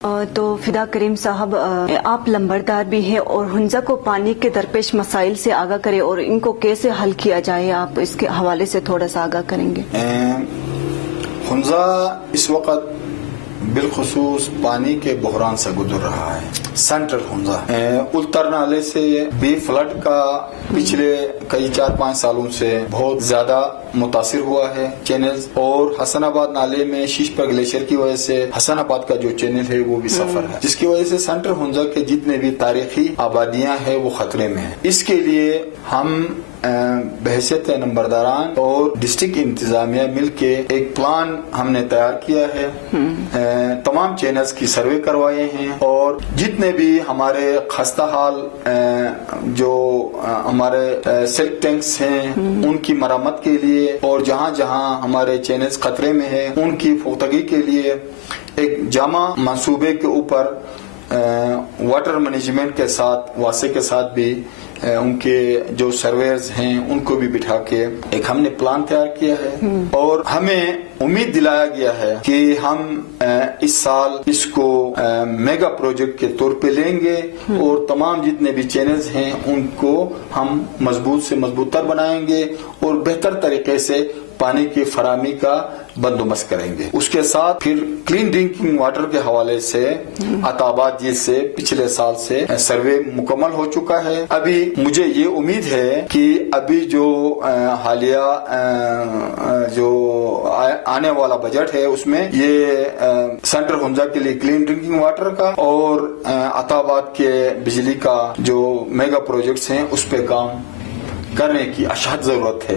تو فدا کریم صاحب، آپ لمبردار بھی ہیں اور ہنزا کو پانی کے درپیش مسائل سے آگاہ کریں اور ان کو کیسے حل کیا جائے، آپ اس کے حوالے سے تھوڑا سا آگاہ کریں گے؟ ہنزا اس وقت بالخصوص پانی کے بحران سے گزر رہا ہے۔ سینٹرل ہنزا التر نالے سے بھی فلڈ کا پچھلے کئی 4-5 سالوں سے بہت زیادہ متاثر ہوا ہے چینل، اور حسن آباد نالے میں شیشپا گلیشیر کی وجہ سے حسن آباد کا جو چینل ہے وہ بھی سفر ہے، جس کی وجہ سے سینٹرل ہنزا کے جتنے بھی تاریخی آبادیاں ہیں وہ خطرے میں ہیں۔ اس کے لیے ہم بحیثیت نمبرداران اور ڈسٹرکٹ انتظامیہ مل کے ایک پلان ہم نے تیار کیا ہے، تمام چینلز کی سروے کروائے ہیں، اور جتنے بھی ہمارے خستہ حال جو ہمارے سلک ٹینکس ہیں ان کی مرمت کے لیے، اور جہاں جہاں ہمارے چینلز خطرے میں ہیں ان کی پختگی کے لیے ایک جامع منصوبے کے اوپر واٹر مینجمنٹ کے ساتھ واسطے کے ساتھ بھی ان کے جو سرویئرز ہیں ان کو بھی بٹھا کے ایک ہم نے پلان تیار کیا ہے، اور ہمیں امید دلایا گیا ہے کہ ہم اس سال اس کو میگا پروجیکٹ کے طور پہ لیں گے، اور تمام جتنے بھی چینلز ہیں ان کو ہم مضبوط سے مضبوط تر بنائیں گے اور بہتر طریقے سے پانی کی فراہمی کا بندوبست کریں گے۔ اس کے ساتھ پھر کلین ڈرنکنگ واٹر کے حوالے سے عطاباد جیل سے پچھلے سال سے سروے مکمل ہو چکا ہے۔ ابھی مجھے یہ امید ہے کہ ابھی جو حالیہ جو آنے والا بجٹ ہے اس میں یہ سینٹرل ہنزا کے لیے کلین ڈرنکنگ واٹر کا اور عطاباد کے بجلی کا جو میگا پروجیکٹس ہیں اس پہ کام کرنے کی اشد ضرورت ہے۔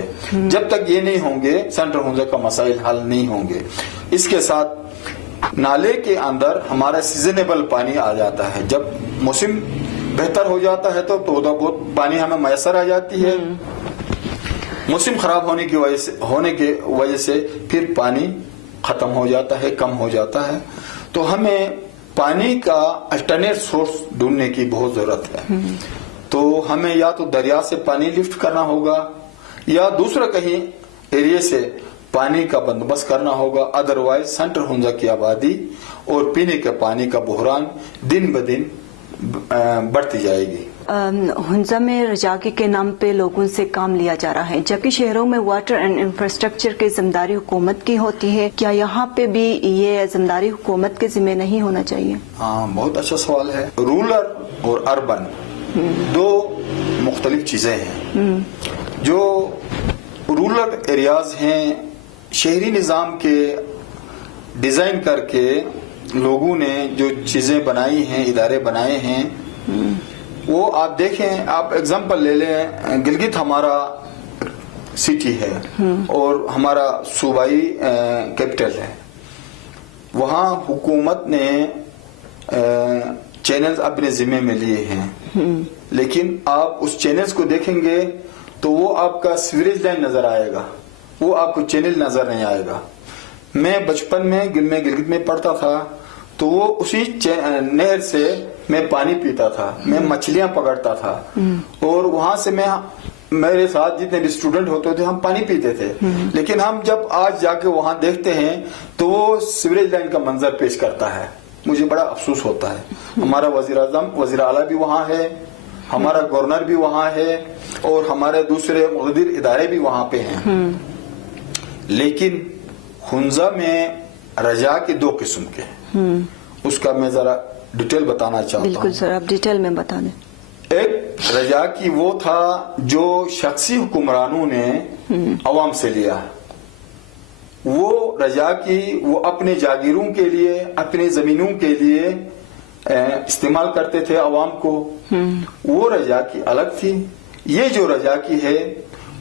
جب تک یہ نہیں ہوں گے سینٹرل ہنزا کا مسائل حل نہیں ہوں گے۔ اس کے ساتھ نالے کے اندر ہمارا سیزنیبل پانی آ جاتا ہے، جب موسم بہتر ہو جاتا ہے تو تھوڑا بہت پانی ہمیں میسر آ جاتی ہے، موسم خراب ہونے کی وجہ سے پھر پانی ختم ہو جاتا ہے، کم ہو جاتا ہے، تو ہمیں پانی کا الٹرنیٹ سورس ڈھونڈنے کی بہت ضرورت ہے۔ تو ہمیں یا تو دریا سے پانی لفٹ کرنا ہوگا یا دوسرا کہیں ایریا سے پانی کا بندوبست کرنا ہوگا، ادروائز سینٹرل ہنزا کی آبادی اور پینے کے پانی کا بحران دن بدن بڑھتی جائے گی۔ ہنزا میں رجاکی کے نام پہ لوگوں سے کام لیا جا رہا ہے، جبکہ شہروں میں واٹر اینڈ انفراسٹرکچر کی ذمہ داری حکومت کی ہوتی ہے، کیا یہاں پہ بھی یہ ذمہ داری حکومت کے ذمہ نہیں ہونا چاہیے؟ ہاں، بہت اچھا سوال ہے۔ رورل اور اربن دو مختلف چیزیں ہیں۔ جو رورل ایریاز ہیں، شہری نظام کے ڈیزائن کر کے لوگوں نے جو چیزیں بنائی ہیں، ادارے بنائے ہیں، وہ آپ دیکھیں، آپ اگزامپل لے لیں، گلگت ہمارا سٹی ہے اور ہمارا صوبائی کیپٹل ہے، وہاں حکومت نے چینلز اپنے ذمہ میں لیے ہیں، لیکن آپ اس چینلز کو دیکھیں گے تو وہ آپ کا سیوریج لائن نظر آئے گا، وہ آپ کو چینل نظر نہیں آئے گا۔ میں بچپن میں گلگت میں پڑھتا تھا تو وہ اسی نہر سے میں پانی پیتا تھا، میں مچھلیاں پکڑتا تھا، اور وہاں سے میرے ساتھ جتنے بھی اسٹوڈنٹ ہوتے تھے ہم پانی پیتے تھے، لیکن ہم جب آج جا کے وہاں دیکھتے ہیں تو وہ سیوریج لائن کا منظر پیش کرتا ہے، مجھے بڑا افسوس ہوتا ہے۔ ہمارا وزیر اعظم، وزیر اعلیٰ بھی وہاں ہے، ہمارا گورنر بھی وہاں ہے، اور ہمارے دوسرے مقتدر ادارے بھی وہاں پہ ہیں، لیکن ہنزا میں رجا کے دو قسم کے ہیں، اس کا میں ذرا ڈیٹیل بتانا چاہتا ہوں۔ بالکل سر، آپ ڈیٹیل میں بتا دیں۔ ایک رجا کی وہ تھا جو شخصی حکمرانوں نے عوام سے لیا، وہ رجا کی وہ اپنے جاگیروں کے لیے، اپنے زمینوں کے لیے استعمال کرتے تھے عوام کو، وہ رجا کی الگ تھی۔ یہ جو رجا کی ہے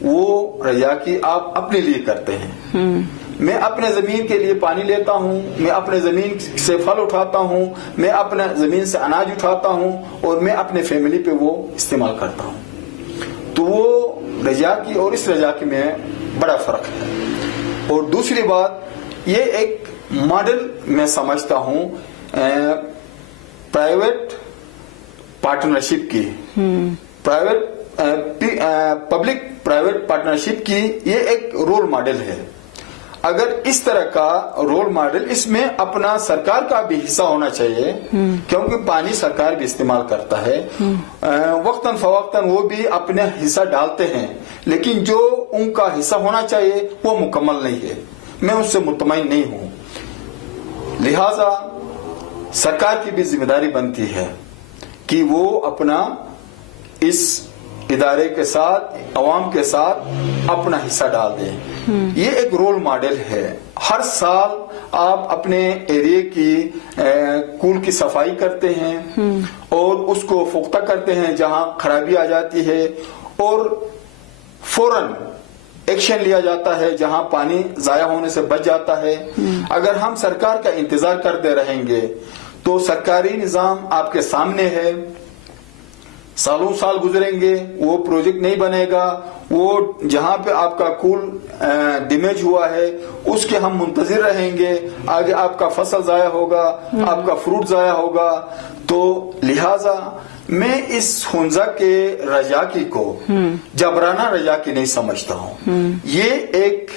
وہ رجا کی آپ اپنے لیے کرتے ہیں، میں اپنے زمین کے لیے پانی لیتا ہوں، میں اپنے زمین سے پھل اٹھاتا ہوں، میں اپنے زمین سے اناج اٹھاتا ہوں، اور میں اپنے فیملی پہ وہ استعمال کرتا ہوں۔ تو وہ رجا کی اور اس رجا کی میں بڑا فرق ہے۔ اور دوسری بات، یہ ایک ماڈل میں سمجھتا ہوں پرائیویٹ پارٹنرشپ کی، پبلک پرائیویٹ پارٹنرشپ کی، یہ ایک رول ماڈل ہے۔ اگر اس طرح کا رول ماڈل، اس میں اپنا سرکار کا بھی حصہ ہونا چاہیے، کیونکہ پانی سرکار بھی استعمال کرتا ہے، وقتاً فوقتاً وہ بھی اپنا حصہ ڈالتے ہیں، لیکن جو ان کا حصہ ہونا چاہیے وہ مکمل نہیں ہے، میں اس سے مطمئن نہیں ہوں۔ لہذا سرکار کی بھی ذمہ داری بنتی ہے کہ وہ اپنا اس ادارے کے ساتھ، عوام کے ساتھ اپنا حصہ ڈال دیں۔ یہ ایک رول ماڈل ہے۔ ہر سال آپ اپنے ایریے کی کول کی صفائی کرتے ہیں اور اس کو پختہ کرتے ہیں جہاں خرابی آ جاتی ہے، اور فوراً ایکشن لیا جاتا ہے جہاں پانی ضائع ہونے سے بچ جاتا ہے۔ اگر ہم سرکار کا انتظار کرتے رہیں گے تو سرکاری نظام آپ کے سامنے ہے، سالوں سال گزریں گے، وہ پروجیکٹ نہیں بنے گا، وہ جہاں پہ آپ کا کول ڈیمیج ہوا ہے اس کے ہم منتظر رہیں گے، آگے آپ کا فصل ضائع ہوگا، آپ کا فروٹ ضائع ہوگا۔ تو لہٰذا میں اس ہنزا کے رجاکی کو جبرانہ رجاکی نہیں سمجھتا ہوں، یہ ایک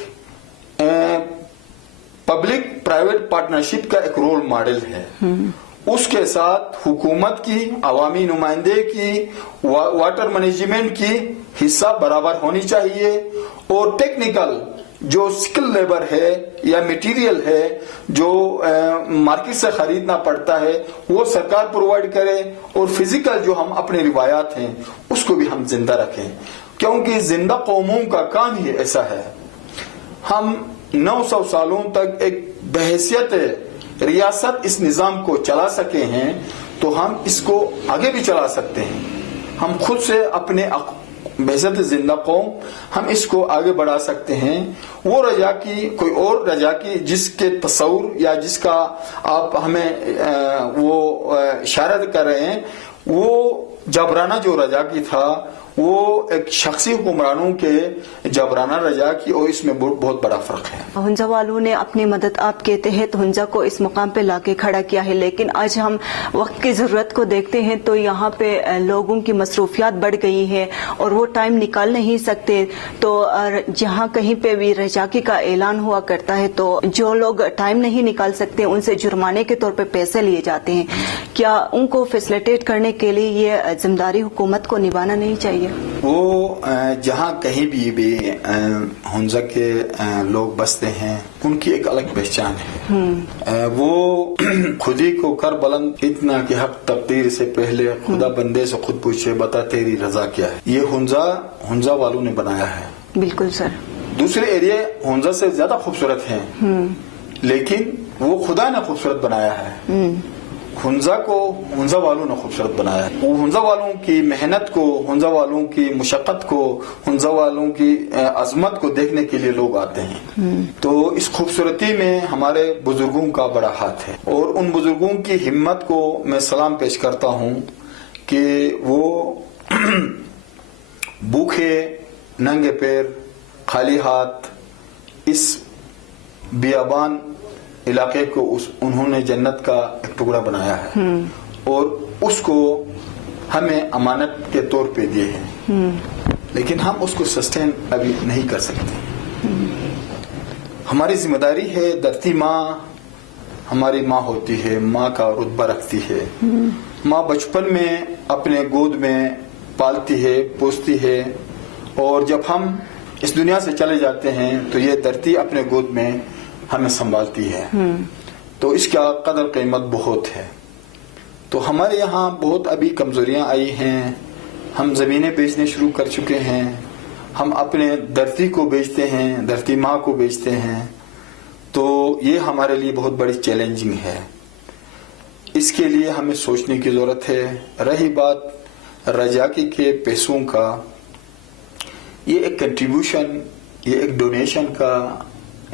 پبلک پرائیویٹ پارٹنرشپ کا ایک رول ماڈل ہے۔ اس کے ساتھ حکومت کی، عوامی نمائندے کی، واٹر مینجمنٹ کی حصہ برابر ہونی چاہیے، اور ٹیکنیکل جو سکل لیبر ہے یا میٹیریل ہے جو مارکیٹ سے خریدنا پڑتا ہے وہ سرکار پرووائڈ کرے، اور فزیکل جو ہم اپنے روایات ہیں اس کو بھی ہم زندہ رکھیں، کیونکہ زندہ قوموں کا کام ہی ایسا ہے۔ ہم 900 سالوں تک ایک بحیثیت ریاست اس نظام کو چلا سکے ہیں تو ہم اس کو آگے بھی چلا سکتے ہیں۔ ہم خود سے اپنے بحیثیت زندہ قوم ہم اس کو آگے بڑھا سکتے ہیں۔ وہ رجاکی، کوئی اور رجاکی جس کے تصور یا جس کا آپ ہمیں وہ اشارہ کر رہے ہیں، وہ جبرانہ جو رجاکی تھا وہ ایک شخصی حکمرانوں کے جبرانہ رجا کی، اور اس میں بہت بڑا فرق ہے۔ ہنزا والوں نے اپنی مدد آپ کے تحت ہنزا کو اس مقام پہ لا کے کھڑا کیا ہے، لیکن آج ہم وقت کی ضرورت کو دیکھتے ہیں تو یہاں پہ لوگوں کی مصروفیات بڑھ گئی ہے اور وہ ٹائم نکال نہیں سکتے، تو جہاں کہیں پہ بھی رجاکی کا اعلان ہوا کرتا ہے تو جو لوگ ٹائم نہیں نکال سکتے ان سے جرمانے کے طور پہ پیسے لیے جاتے ہیں۔ کیا ان کو فیسلیٹیٹ کرنے کے لیے یہ ذمہ داری حکومت کو نبھانا نہیں چاہیے؟ وہ جہاں کہیں بھی ہنزا کے لوگ بستے ہیں ان کی ایک الگ پہچان ہے۔ وہ خودی کو کر بلند اتنا کہ حق تقدیر سے پہلے خدا بندے سے خود پوچھے بتا تیری رضا کیا ہے۔ یہ ہنزا والوں نے بنایا ہے۔ بالکل سر۔ دوسرے ایریا ہنزا سے زیادہ خوبصورت ہیں لیکن وہ خدا نے خوبصورت بنایا ہے۔ ہنزا کو ہنزا والوں نے خوبصورت بنایا ہے۔ وہ ہنزا والوں کی محنت کو، ہنزا والوں کی مشقت کو، ہنزا والوں کی عظمت کو دیکھنے کے لیے لوگ آتے ہیں۔ تو اس خوبصورتی میں ہمارے بزرگوں کا بڑا ہاتھ ہے، اور ان بزرگوں کی ہمت کو میں سلام پیش کرتا ہوں کہ وہ بھوکے ننگے پیر خالی ہاتھ اس بیابان علاقے کو انہوں نے جنت کا ایک ٹکڑا بنایا ہے، اور اس کو ہمیں امانت کے طور پہ دیے ہیں، لیکن ہم اس کو سسٹین ابھی نہیں کر سکتے۔ ہماری ذمہ داری ہے، دھرتی ماں ہماری ماں ہوتی ہے، ماں کا رتبہ رکھتی ہے۔ ماں بچپن میں اپنے گود میں پالتی ہے، پوستی ہے، اور جب ہم اس دنیا سے چلے جاتے ہیں تو یہ دھرتی اپنے گود میں ہمیں سنبھالتی ہے، تو اس کا قدر قیمت بہت ہے۔ تو ہمارے یہاں بہت ابھی کمزوریاں آئی ہیں، ہم زمینیں بیچنے شروع کر چکے ہیں، ہم اپنے دھرتی کو بیچتے ہیں، دھرتی ماں کو بیچتے ہیں، تو یہ ہمارے لیے بہت بڑی چیلنجنگ ہے۔ اس کے لیے ہمیں سوچنے کی ضرورت ہے۔ رہی بات رجاکی کے پیسوں کا، یہ ایک کنٹریبیوشن، یہ ایک ڈونیشن کا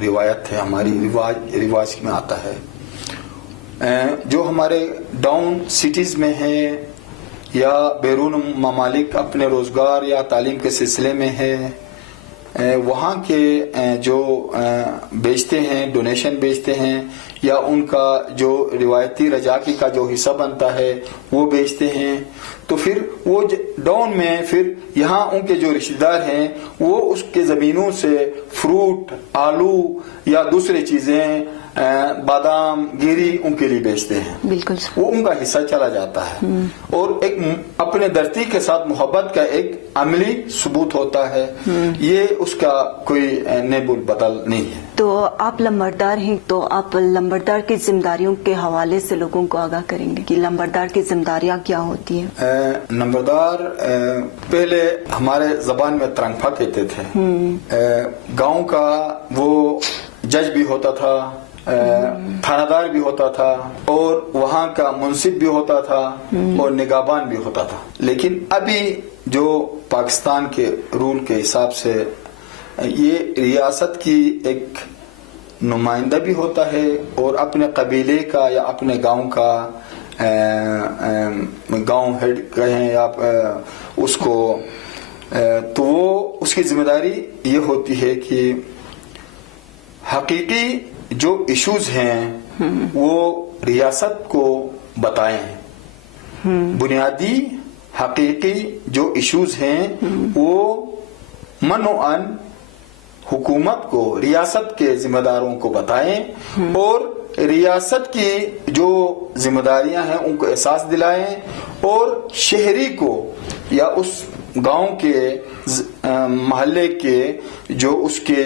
روایت ہے، ہماری رواج میں آتا ہے۔ جو ہمارے ڈاؤن سٹیز میں ہے یا بیرون ممالک اپنے روزگار یا تعلیم کے سلسلے میں ہے، وہاں کے جو بیچتے ہیں، ڈونیشن بیچتے ہیں، یا ان کا جو روایتی رجاکی کا جو حصہ بنتا ہے وہ بیچتے ہیں، تو پھر وہ ڈاؤن میں پھر یہاں ان کے جو رشتہ دار ہیں وہ اس کے زمینوں سے فروٹ، آلو یا دوسری چیزیں، بادام، گیری ان کے لیے بیچتے ہیں. بالکل وہ ان کا حصہ چلا جاتا ہے، اور ایک اپنے دھرتی کے ساتھ محبت کا ایک عملی ثبوت ہوتا ہے. یہ اس کا کوئی نیب البدل نہیں ہے. تو آپ لمبردار ہیں، تو آپ لمبردار کی ذمہ داریوں کے حوالے سے لوگوں کو آگاہ کریں گے کہ لمبردار کی ذمہ داریاں کیا ہوتی ہیں؟ نمبردار پہلے ہمارے زبان میں ترنگپا کہتے تھے. گاؤں کا وہ جج بھی ہوتا تھا، تھانہ دار بھی ہوتا تھا، اور وہاں کا منصف بھی ہوتا تھا، اور نگہبان بھی ہوتا تھا. لیکن ابھی جو پاکستان کے رول کے حساب سے یہ ریاست کی ایک نمائندہ بھی ہوتا ہے، اور اپنے قبیلے کا یا اپنے گاؤں کا گاؤں ہیڈ کہیں یا اس کو، تو وہ اس کی ذمہ داری یہ ہوتی ہے کہ حقیقی جو ایشوز ہیں وہ ریاست کو بتائیں. بنیادی حقیقی جو ایشوز ہیں وہ منوعاً حکومت کو، ریاست کے ذمہ داروں کو بتائیں، اور ریاست کی جو ذمہ داریاں ہیں ان کو احساس دلائیں، اور شہری کو یا اس گاؤں کے محلے کے جو اس کے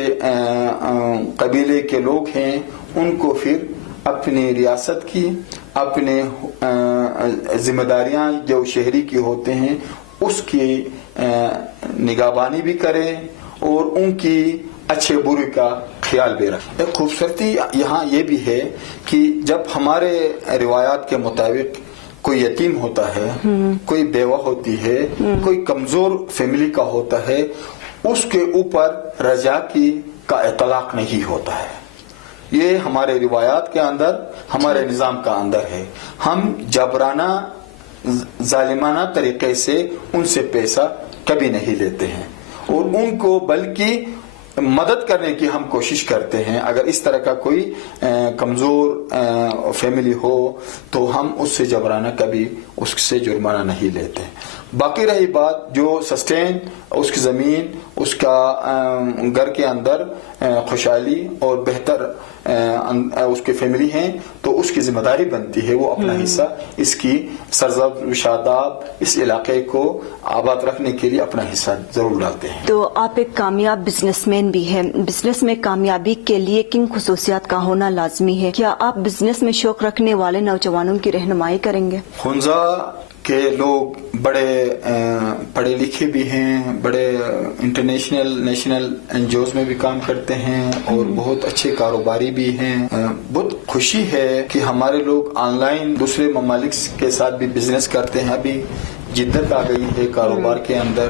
قبیلے کے لوگ ہیں ان کو پھر اپنی ریاست کی، اپنے ذمہ داریاں جو شہری کی ہوتے ہیں اس کی نگہبانی بھی کرے، اور ان کی اچھے برے کا خیال بھی رکھے. ایک خوبصورتی یہاں یہ بھی ہے کہ جب ہمارے روایات کے مطابق کوئی یتیم ہوتا ہے، کوئی بیوہ ہوتی ہے، کوئی کمزور فیملی کا ہوتا ہے، اس کے اوپر رجا کی کا اطلاق نہیں ہوتا ہے. یہ ہمارے روایات کے اندر، ہمارے نظام کا اندر ہے. ہم جبرانہ ظالمانہ طریقے سے ان سے پیسہ کبھی نہیں لیتے ہیں، اور ان کو بلکہ مدد کرنے کی ہم کوشش کرتے ہیں. اگر اس طرح کا کوئی کمزور فیملی ہو تو ہم اس سے جبرانہ کبھی اس سے جرمانہ نہیں لیتے. باقی رہی بات جو سسٹین، اس کی زمین، اس کا گھر کے اندر خوشحالی اور بہتر اس کے فیملی ہیں، تو اس کی ذمہ داری بنتی ہے وہ اپنا حصہ اس کی سرزد و شاداب اس علاقے کو آباد رکھنے کے لیے اپنا حصہ ضرور ڈالتے ہیں. تو آپ ایک کامیاب بزنس مین بھی ہیں، بزنس میں کامیابی کے لیے کن خصوصیات کا ہونا لازمی ہے؟ کیا آپ بزنس میں شوق رکھنے والے نوجوانوں کی رہنمائی کریں گے؟ خنزہ کے لوگ بڑے پڑھے لکھے بھی ہیں، بڑے international national N G Os میں بھی کام کرتے ہیں، اور بہت اچھے کاروباری بھی ہیں. بہت خوشی ہے کہ ہمارے لوگ آن لائن دوسرے ممالک کے ساتھ بھی بزنس کرتے ہیں. ابھی جدت آ گئی ہے کاروبار کے اندر.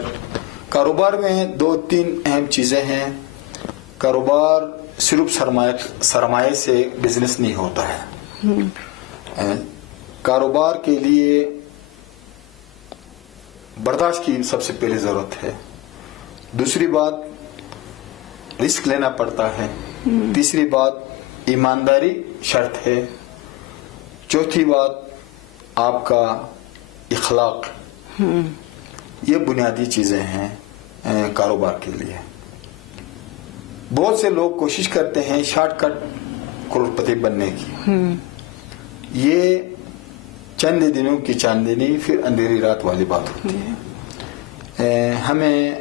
کاروبار میں 2-3 اہم چیزیں ہیں. کاروبار صرف سرمایہ سے بزنس نہیں ہوتا ہے. کاروبار کے لیے برداشت کی سب سے پہلے ضرورت ہے. دوسری بات رسک لینا پڑتا ہے. تیسری بات ایمانداری شرط ہے. چوتھی بات آپ کا اخلاق. یہ بنیادی چیزیں ہیں کاروبار کے لیے. بہت سے لوگ کوشش کرتے ہیں شارٹ کٹ کروڑ پتی بننے کی. یہ چند دنوں کی چاندنی پھر اندھیری رات والی بات ہوتی ہے. ہمیں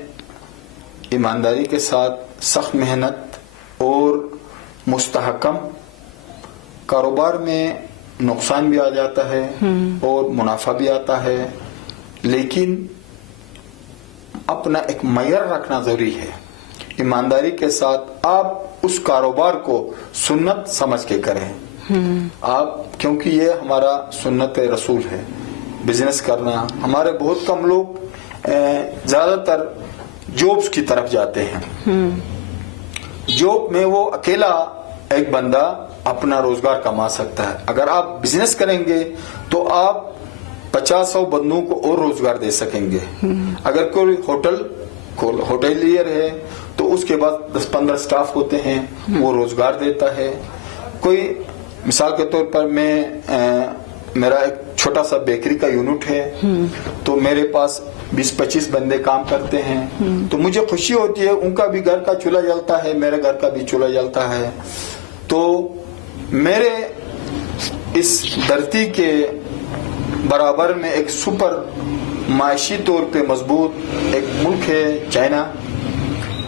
ایمانداری کے ساتھ سخت محنت اور مستحکم کاروبار میں نقصان بھی آ جاتا ہے اور منافع بھی آتا ہے، لیکن اپنا ایک معیار رکھنا ضروری ہے. ایمانداری کے ساتھ آپ اس کاروبار کو سنت سمجھ کے کریں. آپ کیونکہ یہ ہمارا سنت رسول ہے بزنس کرنا. ہمارے بہت کم لوگ زیادہ تر جابس کی طرف جاتے ہیں. جاب میں وہ اکیلا ایک بندہ اپنا روزگار کما سکتا ہے. اگر آپ بزنس کریں گے تو آپ 50-100 بندوں کو اور روزگار دے سکیں گے. اگر کوئی ہوٹل ہوٹلیئر ہے تو اس کے بعد 10-15 سٹاف ہوتے ہیں، وہ روزگار دیتا ہے. کوئی مثال کے طور پر میرا ایک چھوٹا سا بیکری کا یونٹ ہے تو میرے پاس 20-25 بندے کام کرتے ہیں، تو مجھے خوشی ہوتی ہے، ان کا بھی گھر کا چولہا جلتا ہے، میرے گھر کا بھی چولہا جلتا ہے. تو میرے اس دھرتی کے برابر میں ایک سپر معاشی طور پہ مضبوط ایک ملک ہے چائنا.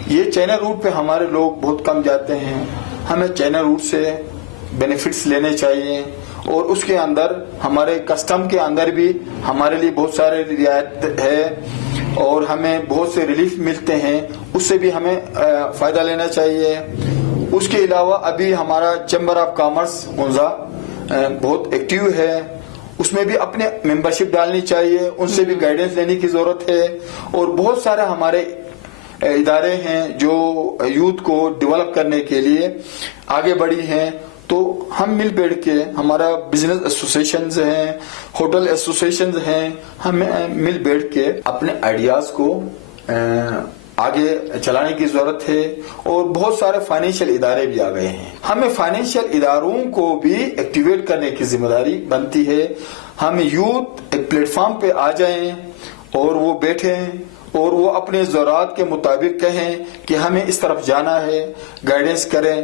یہ چائنا روٹ پہ ہمارے لوگ بہت کم جاتے ہیں، ہمیں چائنا روٹ سے بینیفٹس لینے چاہیے، اور اس کے اندر ہمارے کسٹم کے اندر بھی ہمارے لیے بہت سارے رعایت ہے اور ہمیں بہت سے ریلیف ملتے ہیں، اس سے بھی ہمیں فائدہ لینا چاہیے. اس کے علاوہ ابھی ہمارا چیمبر آف کامرس ہنزا بہت ایکٹیو ہے، اس میں بھی اپنے ممبرشپ ڈالنی چاہیے، ان سے بھی گائیڈنس لینے کی ضرورت ہے. اور بہت سارے ہمارے ادارے ہیں جو یوتھ کو ڈیولپ کرنے کے لیے آگے بڑھی ہیں، تو ہم مل بیٹھ کے، ہمارا بزنس ایسوسیشنز ہیں، ہوٹل ایسوسیشنز ہیں، ہم مل بیٹھ کے اپنے آئیڈیاز کو آگے چلانے کی ضرورت ہے. اور بہت سارے فائنینشیل ادارے بھی آ گئے ہیں، ہمیں فائنینشیل اداروں کو بھی ایکٹیویٹ کرنے کی ذمہ داری بنتی ہے. ہم یوتھ ایک پلیٹ فارم پہ آ جائیں اور وہ بیٹھیں اور وہ اپنے ضروریات کے مطابق کہیں کہ ہمیں اس طرف جانا ہے، گائیڈنس کریں.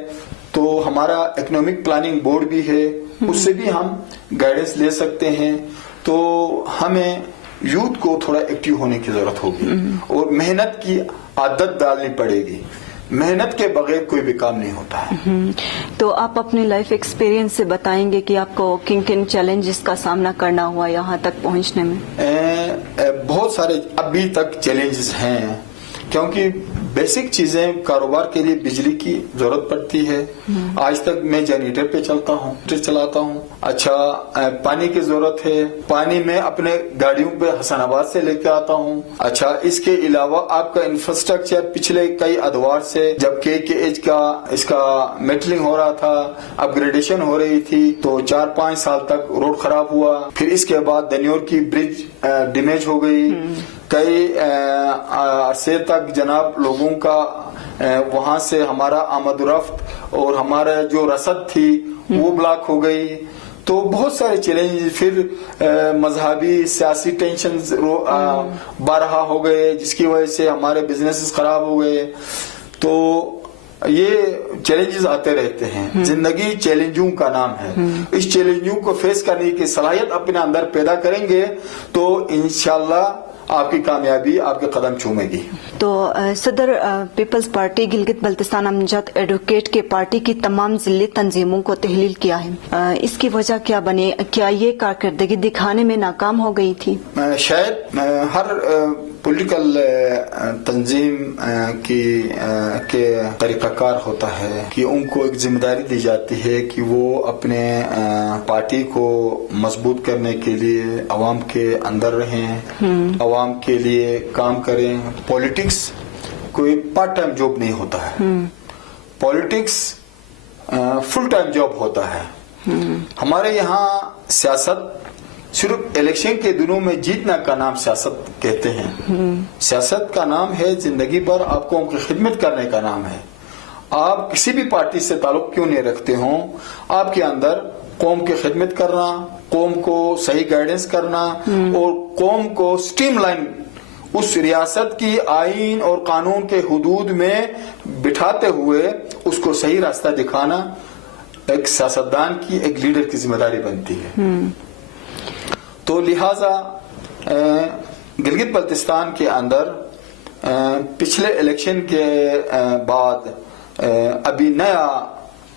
تو ہمارا اکنامک پلاننگ بورڈ بھی ہے، اس سے بھی ہم گائیڈنس لے سکتے ہیں. تو ہمیں یوتھ کو تھوڑا ایکٹیو ہونے کی ضرورت ہوگی اور محنت کی عادت ڈالنی پڑے گی. محنت کے بغیر کوئی بھی کام نہیں ہوتا ہے. تو آپ اپنے لائف ایکسپیرینس سے بتائیں گے کہ آپ کو کن کن چیلنجز کا سامنا کرنا ہوا یہاں تک پہنچنے میں؟ بہت سارے ابھی تک چیلنجز ہیں، کیونکہ بیسک چیزیں کاروبار کے لیے بجلی کی ضرورت پڑتی ہے. آج تک میں جنریٹر پہ چلاتا ہوں. اچھا پانی کی ضرورت ہے، پانی میں اپنے گاڑیوں پہ حسن آباد سے لے کے آتا ہوں. اچھا اس کے علاوہ آپ کا انفراسٹرکچر پچھلے کئی ادوار سے جب KKH کا اس کا میٹلنگ ہو رہا تھا، اپ گریڈیشن ہو رہی تھی، تو 4-5 سال تک روڈ خراب ہوا. پھر اس کے بعد دنیور کی برج ڈیمیج ہو گئی. کئی عرصے تک جناب لوگوں کا وہاں سے ہمارا آمد و رفت اور ہمارا جو رسد تھی وہ بلاک ہو گئی. تو بہت سارے چیلنج، پھر مذہبی سیاسی ٹینشنز بارہا ہو گئے جس کی وجہ سے ہمارے بزنسز خراب ہو گئے. تو یہ چیلنجز آتے رہتے ہیں. زندگی چیلنجوں کا نام ہے. اس چیلنجوں کو فیس کرنے کی صلاحیت اپنے اندر پیدا کریں گے تو انشاءاللہ آپ کی کامیابی آپ کے قدم چومے گی. تو صدر پیپلز پارٹی گلگت بلتستان امجد ایڈوکیٹ کے پارٹی کی تمام ضلعی تنظیموں کو تحلیل کیا ہے، اس کی وجہ کیا بنی؟ کیا یہ کارکردگی دکھانے میں ناکام ہو گئی تھی؟ شاید ہر پولیٹیکل تنظیم کے طریقہ کار ہوتا ہے کہ ان کو ایک ذمہ داری دی جاتی ہے کہ وہ اپنے پارٹی کو مضبوط کرنے کے لیے عوام کے اندر رہیں، عوام کے لیے کام کریں. پولیٹکس کوئی پارٹ ٹائم جاب نہیں ہوتا ہے، پولیٹکس فل ٹائم جاب ہوتا ہے. ہمارے یہاں سیاست صرف الیکشن کے دنوں میں جیتنا کا نام سیاست کہتے ہیں. سیاست کا نام ہے زندگی بھر آپ کو ان کی خدمت کرنے کا نام ہے. آپ کسی بھی پارٹی سے تعلق کیوں نہیں رکھتے ہوں، آپ کے اندر قوم کی خدمت کرنا، قوم کو صحیح گائیڈنس کرنا اور قوم کو سٹریم لائن اس ریاست کی آئین اور قانون کے حدود میں بٹھاتے ہوئے اس کو صحیح راستہ دکھانا ایک سیاستدان کی، ایک لیڈر کی ذمہ داری بنتی ہے. تو لہذا گلگت بلتستان کے اندر پچھلے الیکشن کے بعد ابھی نیا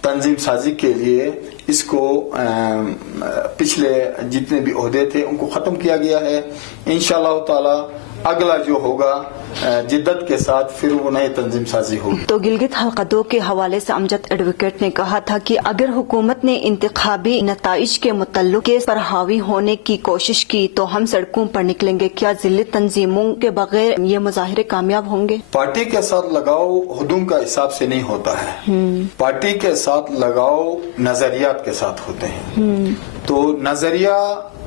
تنظیم سازی کے لیے اس کو پچھلے جتنے بھی عہدے تھے ان کو ختم کیا گیا ہے. انشاءاللہ تعالی اگلا جو ہوگا جدت کے ساتھ پھر وہ نئے تنظیم سازی ہوگی. تو گلگت حلقہ 2 کے حوالے سے امجد ایڈوکیٹ نے کہا تھا کہ اگر حکومت نے انتخابی نتائج کے متعلق کیس پر حاوی ہونے کی کوشش کی تو ہم سڑکوں پر نکلیں گے. کیا ضلعی تنظیموں کے بغیر یہ مظاہرے کامیاب ہوں گے؟ پارٹی کے ساتھ لگاؤ حدود کا حساب سے نہیں ہوتا ہے. پارٹی کے ساتھ لگاؤ نظریات کے ساتھ ہوتے ہیں. تو نظریہ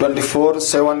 24/7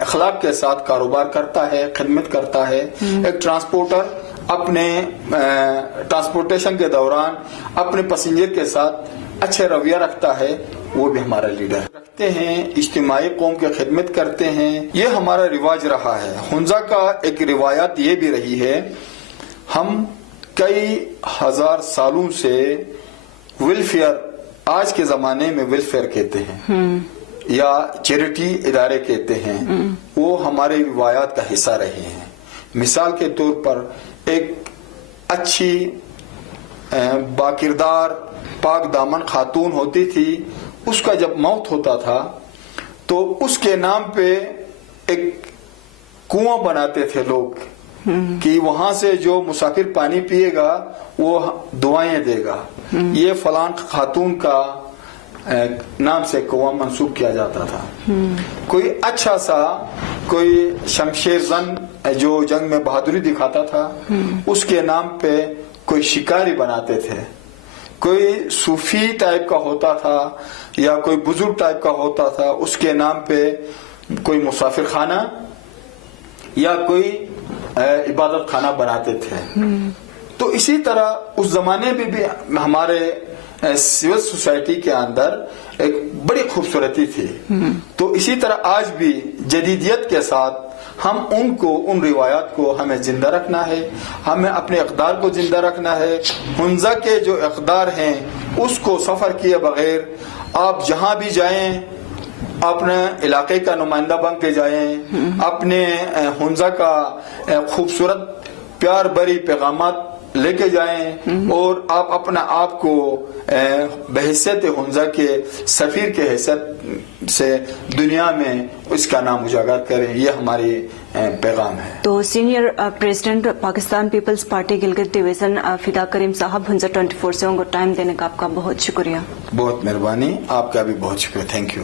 اخلاق کے ساتھ کاروبار کرتا ہے، خدمت کرتا ہے. ایک ٹرانسپورٹر اپنے ٹرانسپورٹیشن کے دوران اپنے پیسنجر کے ساتھ اچھے رویہ رکھتا ہے، وہ بھی ہمارا لیڈر رکھتے ہیں. اجتماعی قوم کی خدمت کرتے ہیں، یہ ہمارا رواج رہا ہے. ہنزا کا ایک روایت یہ بھی رہی ہے، ہم کئی ہزار سالوں سے ویلفیئر، آج کے زمانے میں ویلفیئر کہتے ہیں یا چیریٹی ادارے کہتے ہیں، وہ ہمارے روایات کا حصہ رہے ہیں. مثال کے طور پر ایک اچھی باکردار پاک دامن خاتون ہوتی تھی، اس کا جب موت ہوتا تھا تو اس کے نام پہ ایک کنواں بناتے تھے لوگ کہ وہاں سے جو مسافر پانی پیے گا وہ دعائیں دے گا. یہ فلان خاتون کا نام سے کنواں منسوب کیا جاتا تھا. کوئی اچھا سا کوئی شمشیر زن جو جنگ میں بہادری دکھاتا تھا، اس کے نام پہ کوئی شکاری بناتے تھے. کوئی صوفی ٹائپ کا ہوتا تھا یا کوئی بزرگ ٹائپ کا ہوتا تھا، اس کے نام پہ کوئی مسافر خانہ یا کوئی عبادت خانہ بناتے تھے. تو اسی طرح اس زمانے میں بھی ہمارے سول سوسائٹی کے اندر ایک بڑی خوبصورتی تھی. تو اسی طرح آج بھی جدیدیت کے ساتھ ہم ان روایات کو ہمیں زندہ رکھنا ہے، ہمیں اپنے اقدار کو زندہ رکھنا ہے. ہنزا کے جو اقدار ہیں اس کو سفر کیے بغیر آپ جہاں بھی جائیں اپنے علاقے کا نمائندہ بن کے جائیں، اپنے ہنزا کا خوبصورت پیار بری پیغامات لے کے جائیں اور آپ اپنا آپ کو بحیثیت ہنزا کے سفیر کے حیثیت سے دنیا میں اس کا نام اجاگر کریں. یہ ہماری پیغام ہے. تو senior president Pakistan Peoples Party Gilgit division Fida Karim صاحب، ہنزا 24/7 کو ٹائم دینے کا آپ کا بہت شکریہ. بہت مہربانی، آپ کا بھی بہت شکریہ. Thank you.